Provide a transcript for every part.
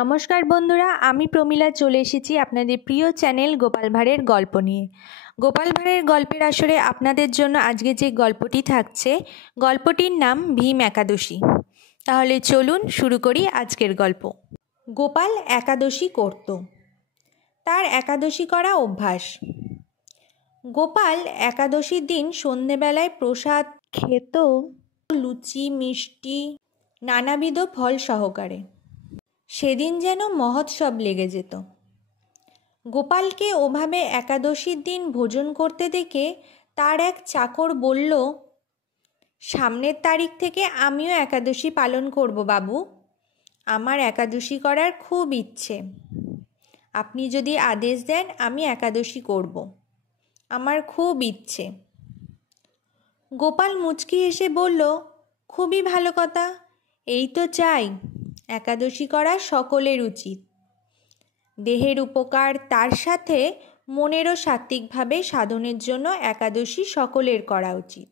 নমস্কার বন্ধুরা, আমি প্রমীলা চলে এসেছি আপনাদের প্রিয় চ্যানেল গোপাল ভাঁড়ের গল্প নিয়ে। গোপাল ভাঁড়ের গল্পের আসরে আপনাদের জন্য আজকে যে গল্পটি থাকছে, গল্পটির নাম ভীম একাদশী। তাহলে চলুন শুরু করি আজকের গল্প। গোপাল একাদশী করত। তার একাদশী করা অভ্যাস। গোপাল একাদশীর দিন সন্ধেবেলায় প্রসাদ খেত, লুচি মিষ্টি নানাবিধ ফল সহকারে। সেদিন যেন মহোৎসব লেগে যেত। গোপালকে ওভাবে একাদশীর দিন ভোজন করতে দেখে তার এক চাকর বলল, সামনের তারিখ থেকে আমিও একাদশী পালন করব বাবু। আমার একাদশী করার খুব ইচ্ছে। আপনি যদি আদেশ দেন আমি একাদশী করব। আমার খুব ইচ্ছে। গোপাল মুচকি হেসে বলল, খুবই ভালো কথা, এই তো চাই। একাদশী করা সকলের উচিত। দেহের উপকার তার সাথে মনেরও সাত্ত্বিকভাবে সাধনের জন্য একাদশী সকলের করা উচিত।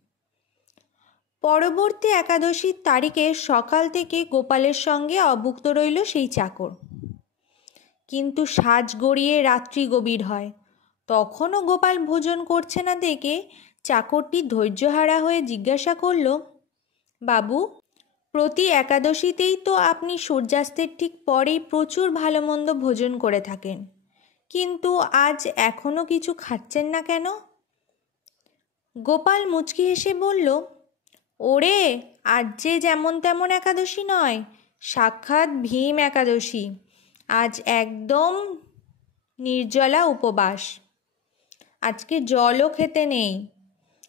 পরবর্তী একাদশীর তারিখে সকাল থেকে গোপালের সঙ্গে অভুক্ত রইল সেই চাকর। কিন্তু সাজ গড়িয়ে রাত্রি গভীর হয়, তখনও গোপাল ভোজন করছে না দেখে চাকরটি ধৈর্যহারা হয়ে জিজ্ঞাসা করল, বাবু, প্রতি একাদশীতেই তো আপনি সূর্যাস্তের ঠিক পরেই প্রচুর ভালো মন্দ ভোজন করে থাকেন, কিন্তু আজ এখনও কিছু খাচ্ছেন না কেন? গোপাল মুচকি হেসে বলল, ওরে, আজ যে যেমন তেমন একাদশী নয়, সাক্ষাৎ ভীম একাদশী। আজ একদম নির্জলা উপবাস। আজকে জলও খেতে নেই,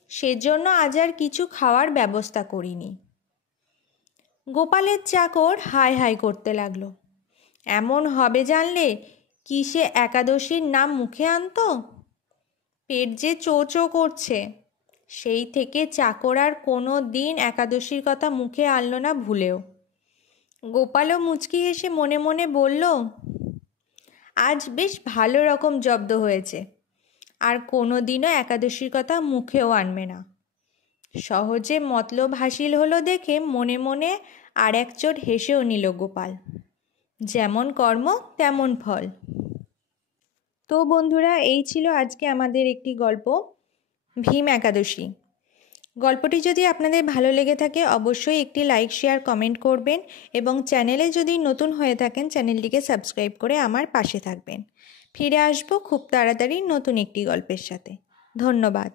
সেজন্য আজ আর কিছু খাওয়ার ব্যবস্থা করিনি। গোপালের চাকর হাই হাই করতে লাগলো। এমন হবে জানলে কি সে একাদশীর নাম মুখে আনতো? পেট যে চো চো করছে। সেই থেকে চাকর আর কোনো দিন একাদশীর কথা মুখে আনলো না ভুলেও। গোপালও মুচকি হেসে মনে মনে বলল, আজ বেশ ভালো রকম জব্দ হয়েছে, আর কোনো দিনও একাদশীর কথা মুখেও আনবে না। সহজে মতলব হাসিল হলো দেখে মনে মনে আর এক চোট হেসেও নিল গোপাল। যেমন কর্ম তেমন ফল। তো বন্ধুরা, এই ছিল আজকে আমাদের একটি গল্প, ভীম একাদশী। গল্পটি যদি আপনাদের ভালো লেগে থাকে অবশ্যই একটি লাইক শেয়ার কমেন্ট করবেন, এবং চ্যানেলে যদি নতুন হয়ে থাকেন চ্যানেলটিকে সাবস্ক্রাইব করে আমার পাশে থাকবেন। ফিরে আসবো খুব তাড়াতাড়ি নতুন একটি গল্পের সাথে। ধন্যবাদ।